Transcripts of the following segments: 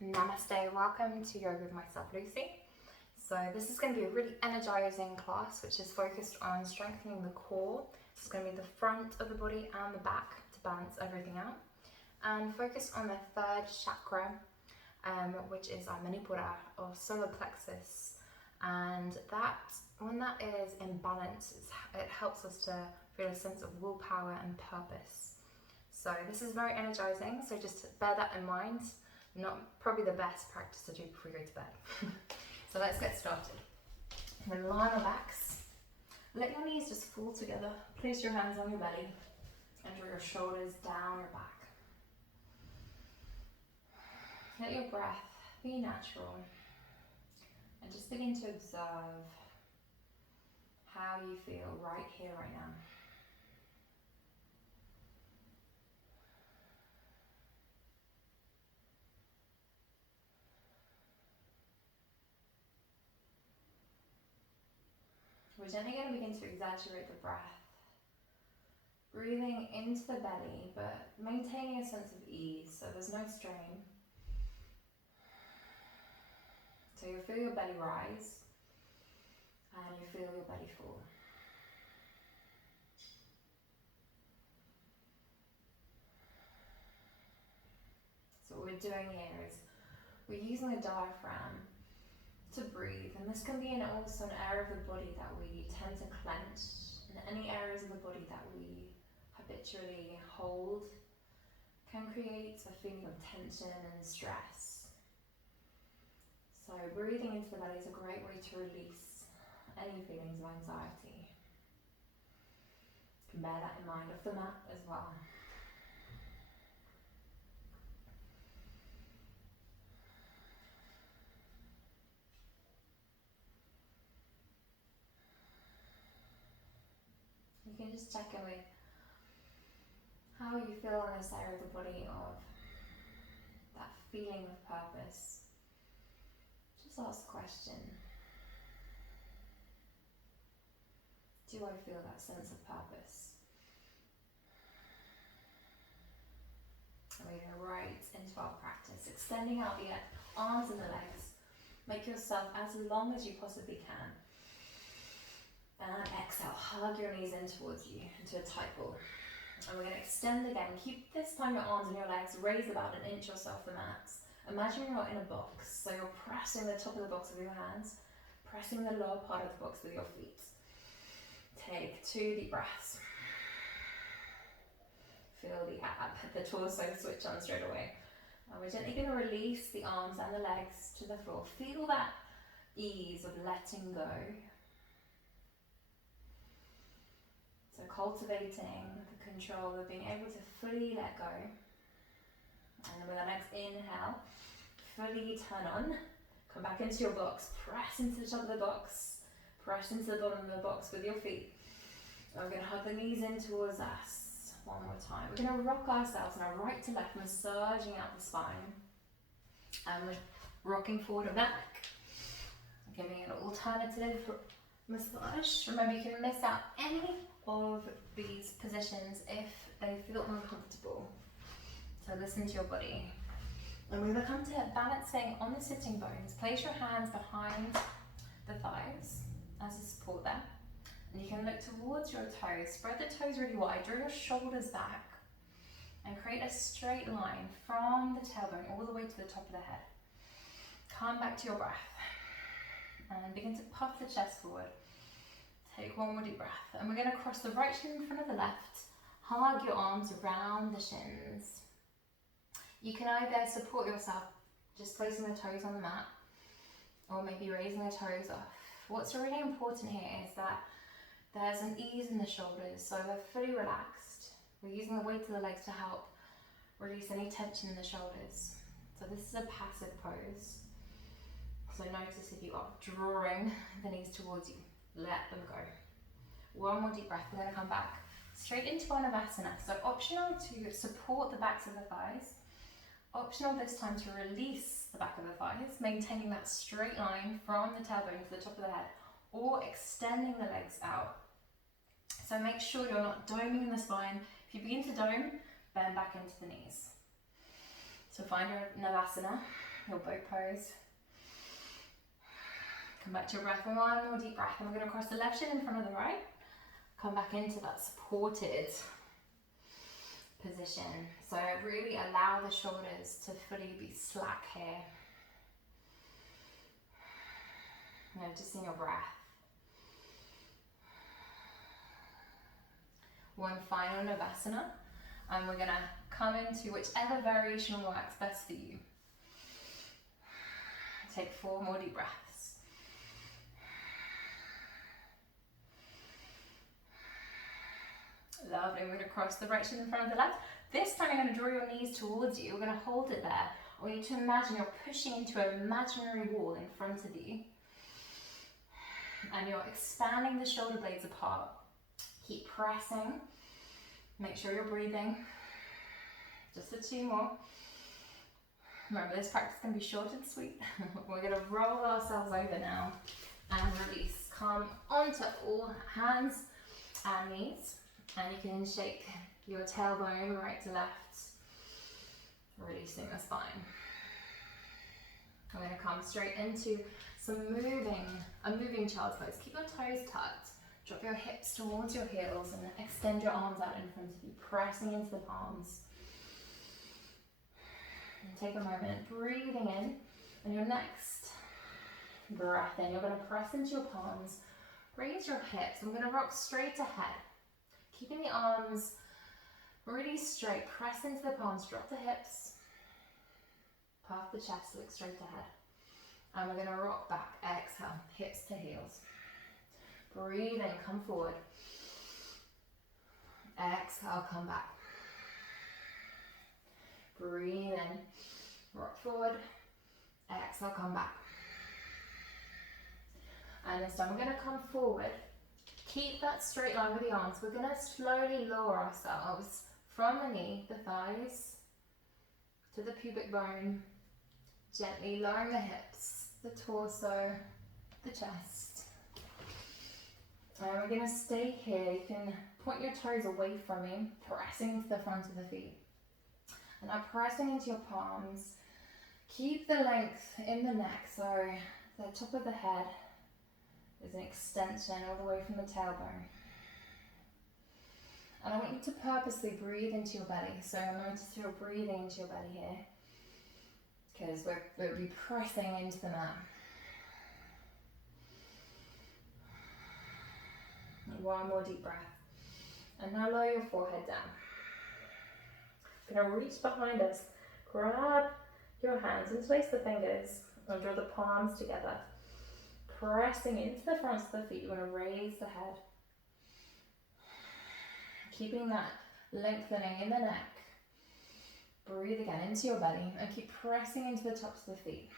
Namaste, welcome to Yoga with myself, Lucy. So this is going to be a really energizing class which is focused on strengthening the core. So it's going to be the front of the body and the back to balance everything out. And focus on the third chakra, which is our manipura or solar plexus. And that, when that is in balance, it helps us to feel a sense of willpower and purpose. So this is very energizing, so just bear that in mind. Not probably the best practice to do before you go to bed. So let's get started. Then lie on your backs. Let your knees just fall together. Place your hands on your belly and draw your shoulders down your back. Let your breath be natural and just begin to observe how you feel right here, right now. We're gently going to begin to exaggerate the breath, breathing into the belly, but maintaining a sense of ease, so there's no strain. So you'll feel your belly rise, and you feel your belly fall. So what we're doing here is we're using the diaphragm to breathe, and this can be also an area of the body that we tend to clench, and any areas of the body that we habitually hold can create a feeling of tension and stress. So breathing into the belly is a great way to release any feelings of anxiety. You can bear that in mind off the mat as well. You can just check in with how you feel in this area of the body, of that feeling of purpose. Just ask the question, do I feel that sense of purpose? And we're going to right into our practice, extending out the arms and the legs. Make yourself as long as you possibly can. And exhale, hug your knees in towards you into a tight ball. And we're going to extend again. Keep this time your arms and your legs raised about 1 inch or so off the mat. Imagine you're in a box, so you're pressing the top of the box with your hands, pressing the lower part of the box with your feet. Take 2 deep breaths. Feel the ab, the torso switch on straight away. And we're gently going to release the arms and the legs to the floor. Feel that ease of letting go. So cultivating the control of being able to fully let go. And then with our next inhale, fully turn on. Come back into your box. Press into the top of the box. Press into the bottom of the box with your feet. And we're going to hug the knees in towards us. One more time. We're going to rock ourselves now right to left, massaging out the spine. And we're rocking forward and back. Giving an alternative massage. Remember, you can miss out any of these positions if they feel uncomfortable. So listen to your body. And we're going to come to balancing on the sitting bones. Place your hands behind the thighs as a support there. And you can look towards your toes. Spread the toes really wide. Draw your shoulders back. And create a straight line from the tailbone all the way to the top of the head. Come back to your breath. And begin to puff the chest forward. Take one more deep breath. And we're going to cross the right shin in front of the left. Hug your arms around the shins. You can either support yourself, just placing the toes on the mat, or maybe raising the toes off. What's really important here is that there's an ease in the shoulders, so they're fully relaxed. We're using the weight of the legs to help release any tension in the shoulders. So this is a passive pose. So notice if you are drawing the knees towards you, let them go. One more deep breath. We're going to come back straight into our Navasana. So optional to support the backs of the thighs. Optional this time to release the back of the thighs, maintaining that straight line from the tailbone to the top of the head, or extending the legs out. So make sure you're not doming in the spine. If you begin to dome, bend back into the knees. So find your Navasana. your boat pose. Come back to your breath, one more deep breath, and we're going to cross the left shin in front of the right. Come back into that supported position. So really allow the shoulders to fully be slack here. Noticing your breath. One final Navasana, and we're going to come into whichever variation works best for you. Take 4 more deep breaths. Lovely. We're going to cross the right shin in front of the left. This time you're going to draw your knees towards you. We're going to hold it there. I want you to imagine you're pushing into an imaginary wall in front of you. And you're expanding the shoulder blades apart. Keep pressing. Make sure you're breathing. Just for 2 more. Remember, this practice can be short and sweet. We're going to roll ourselves over now and release. Come onto all hands and knees. And you can shake your tailbone right to left, releasing the spine. We're going to come straight into a moving child's pose. Keep your toes tucked. Drop your hips towards your heels and extend your arms out in front of you, pressing into the palms. And take a moment, breathing in, and your next breath in, you're going to press into your palms, raise your hips. I'm going to rock straight ahead, keeping the arms really straight. Press into the palms, drop the hips, puff the chest, look straight ahead. And we're going to rock back, exhale, hips to heels. Breathe in, come forward. Exhale, come back. Breathe in, rock forward. Exhale, come back. And this time we're going to come forward. Keep that straight line with the arms. We're going to slowly lower ourselves from the knee, the thighs, to the pubic bone. Gently lowering the hips, the torso, the chest. And we're going to stay here. You can point your toes away from you, pressing into the front of the feet. And now pressing into your palms. Keep the length in the neck, so the top of the head is an extension all the way from the tailbone. And I want you to purposely breathe into your belly. So notice you're breathing into your belly here, because we'll be pressing into the mat. One more deep breath. And now lower your forehead down. We're going to reach behind us, grab your hands, interlace the fingers, and draw the palms together. Pressing into the fronts of the feet, you're going to raise the head. Keeping that lengthening in the neck. Breathe again into your belly and keep pressing into the tops of the feet.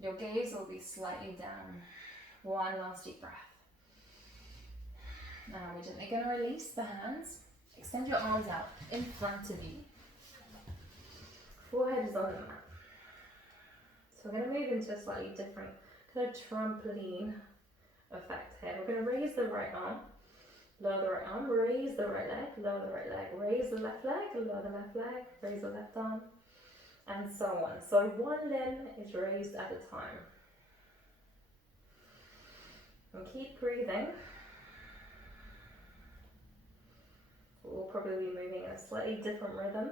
Your gaze will be slightly down. One last deep breath. Now we're gently going to release the hands. Extend your arms out in front of you. Forehead is on the mat. So we're going to move into a slightly different kind of trampoline effect here. We're going to raise the right arm, lower the right arm, raise the right leg, lower the right leg, raise the left leg, lower the left leg, raise the left arm, and so on. So one limb is raised at a time. And keep breathing. We'll probably be moving in a slightly different rhythm.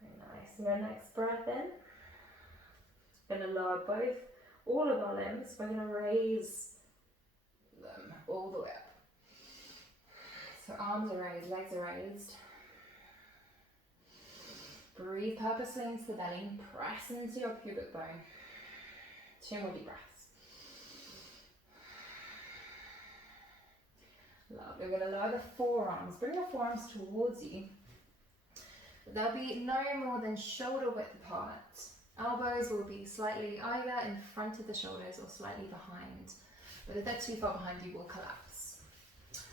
Very nice. And your next breath in. Going to lower all of our limbs. We're going to raise them all the way up. So arms are raised, legs are raised. Breathe purposely into the belly. Press into your pubic bone. 2 more deep breaths. Lovely. We're going to lower the forearms. Bring the forearms towards you. They'll be no more than shoulder width apart. Elbows will be slightly either in front of the shoulders or slightly behind. But if they're too far behind, you will collapse.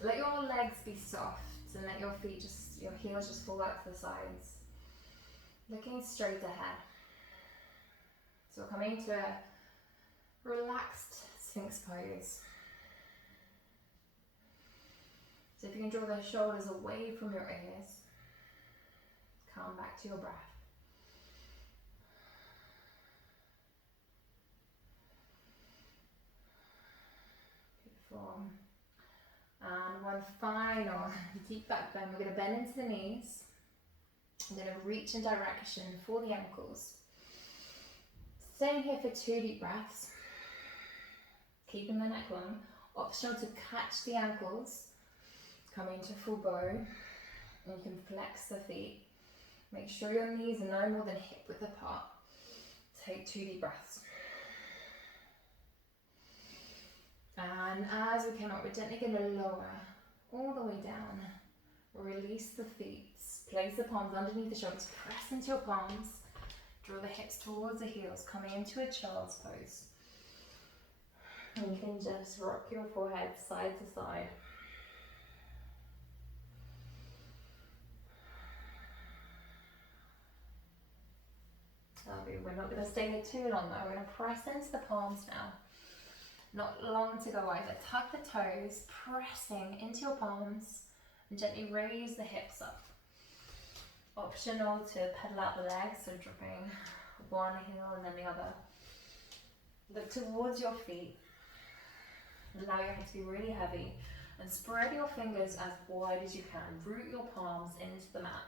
Let your legs be soft and let your feet your heels just fall out to the sides. Looking straight ahead. So we're coming to a relaxed Sphinx pose. So if you can draw the shoulders away from your ears, come back to your breath. Beautiful. And one final deep back bend. We're going to bend into the knees. I'm going to reach in direction for the ankles. Staying here for 2 deep breaths. Keeping the neck long. Optional to catch the ankles. Coming into full bow. And you can flex the feet. Make sure your knees are no more than hip width apart. Take 2 deep breaths. And as we came up, we're gently going to lower all the way down. Release the feet. Place the palms underneath the shoulders. Press into your palms. Draw the hips towards the heels. Coming into a child's pose. And you can just rock your forehead side to side. We're not going to stay here too long though. We're going to press into the palms now. Not long to go either. Tuck the toes, pressing into your palms, and gently raise the hips up. Optional to pedal out the legs, so dropping one heel and then the other. Look towards your feet. Allow your head to be really heavy, and spread your fingers as wide as you can. Root your palms into the mat.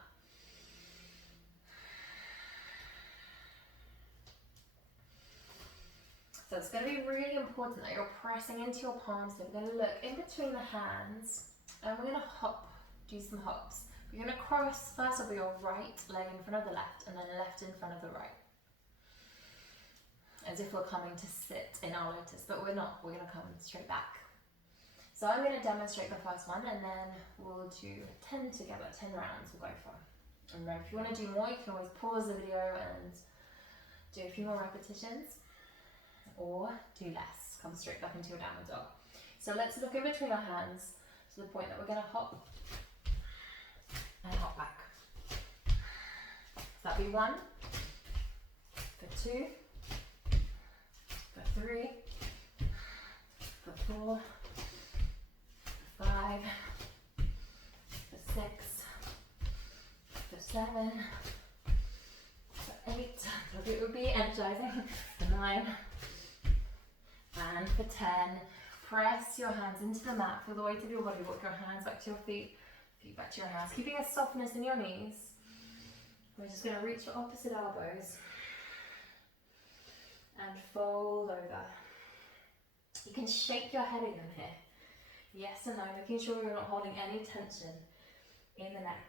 So it's going to be really important that you're pressing into your palms. So we're going to look in between the hands and we're going to hop, do some hops. We're going to cross first over your right leg in front of the left and then left in front of the right. As if we're coming to sit in our lotus, but we're not. We're going to come straight back. So I'm going to demonstrate the first one and then we'll do 10 together, 10 rounds we'll go for. And if you want to do more, you can always pause the video and do a few more repetitions. Or do less, come straight back into your downward dog. So let's look in between our hands to the point that we're going to hop and hop back. So that'll be 1, for 2, for 3, for 4, for 5, for 6, for 7, for 8, it would be energizing, for 9, and for 10, press your hands into the mat, feel the weight of your body, walk your hands back to your feet, feet back to your hands, keeping a softness in your knees. We're just going to reach for opposite elbows and fold over. You can shake your head again here, yes and no, making sure you're not holding any tension in the neck.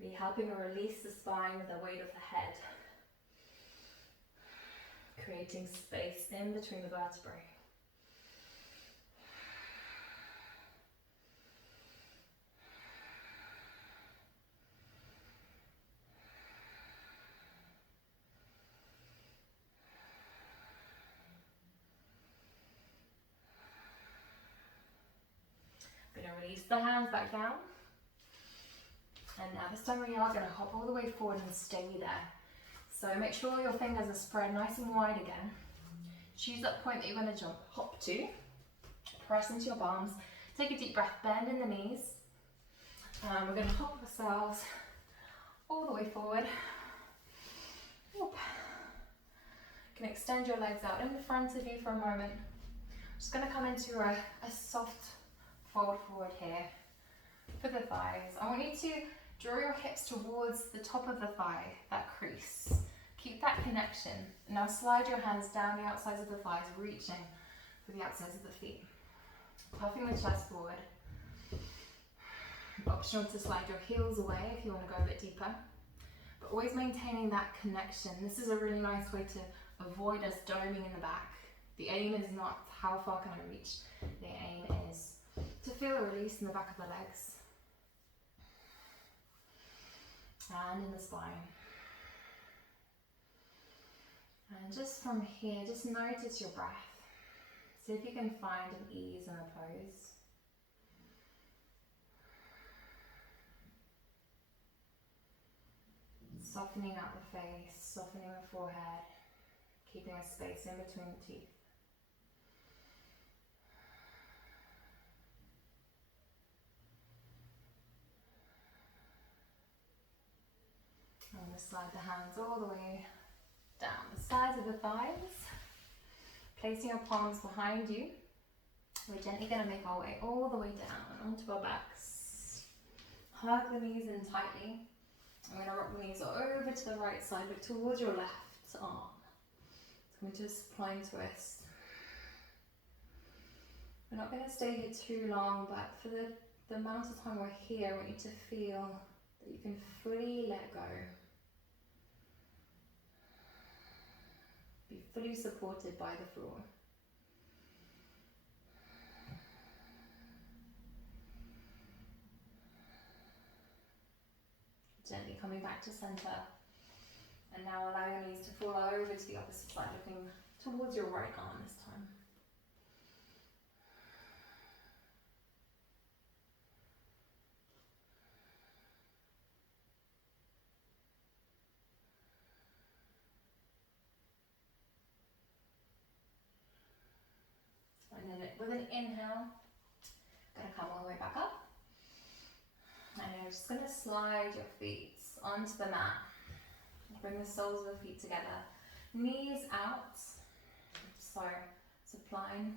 Really helping to release the spine with the weight of the head. Creating space in between the vertebrae. I'm going to release the hands back down. And now this time we are going to hop all the way forward and stay there. So make sure your fingers are spread nice and wide again. Choose that point that you're going to jump, hop to, press into your palms, take a deep breath, bend in the knees. We're going to hop ourselves all the way forward. Whoop. You can extend your legs out in front of you for a moment. Just going to come into a soft fold forward here for the thighs. I want you to draw your hips towards the top of the thigh, that crease. Keep that connection. Now slide your hands down the outsides of the thighs, reaching for the outsides of the feet. Puffing the chest forward. Optional to slide your heels away if you want to go a bit deeper. But always maintaining that connection. This is a really nice way to avoid us doming in the back. The aim is not how far can I reach. The aim is to feel a release in the back of the legs. And in the spine. And just from here, just notice your breath. See if you can find an ease in the pose. Softening out the face, softening the forehead, keeping a space in between the teeth. going to slide the hands all the way down the sides of the thighs, placing your palms behind you. We're gently going to make our way all the way down onto our backs. Hug the knees in tightly. I'm going to rock the knees over to the right side, look towards your left arm. It's going to do a spine twist. We're not going to stay here too long, but for the amount of time we're here, I want you to feel that you can fully let go. Be fully supported by the floor. Gently coming back to center. And now allow your knees to fall over to the opposite side, looking towards your right arm this time. And then with an inhale, going to come all the way back up. And you're just going to slide your feet onto the mat. Bring the soles of the feet together. Knees out. So, supine.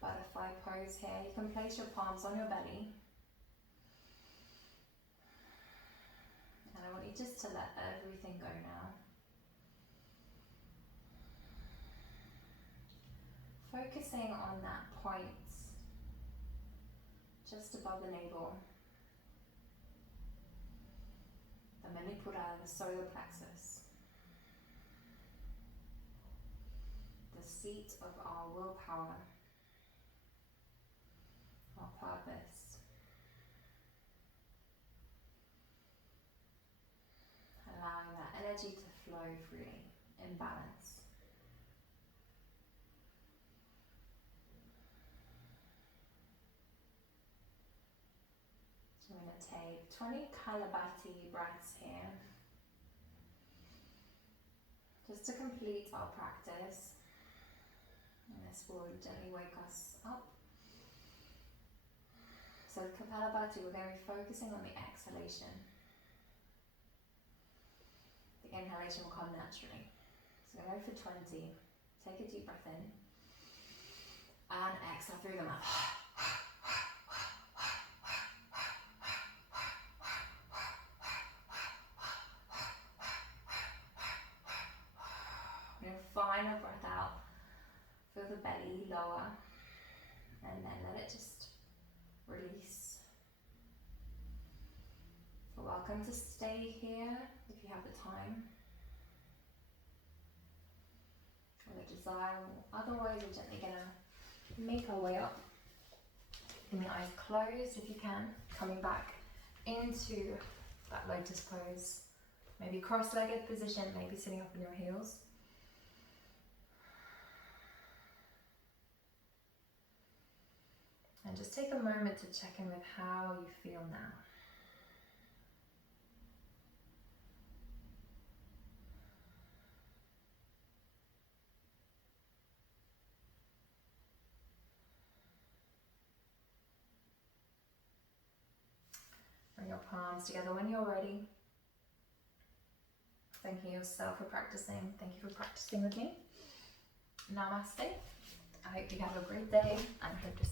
Butterfly pose here. You can place your palms on your belly. And I want you just to let everything go now. Focusing on that point just above the navel. The manipura, the solar plexus. The seat of our willpower. Our purpose. Allowing that energy to flow freely, in balance. So I'm going to take 20 Kalabati breaths here. Just to complete our practice. And this will gently wake us up. So Kapalabhati, we're going to be focusing on the exhalation. The inhalation will come naturally. So go for 20. Take a deep breath in. And exhale through the mouth. Final breath out. Feel the belly lower. And then let it just release. You're welcome to stay here if you have the time or the desire. Otherwise, we're gently going to make our way up. Keeping the eyes closed if you can. Coming back into that lotus pose. Maybe cross-legged position, maybe sitting up on your heels. And just take a moment to check in with how you feel now. Bring your palms together when you're ready. Thanking yourself for practicing. Thank you for practicing with me. Namaste. I hope you have a great day and hope to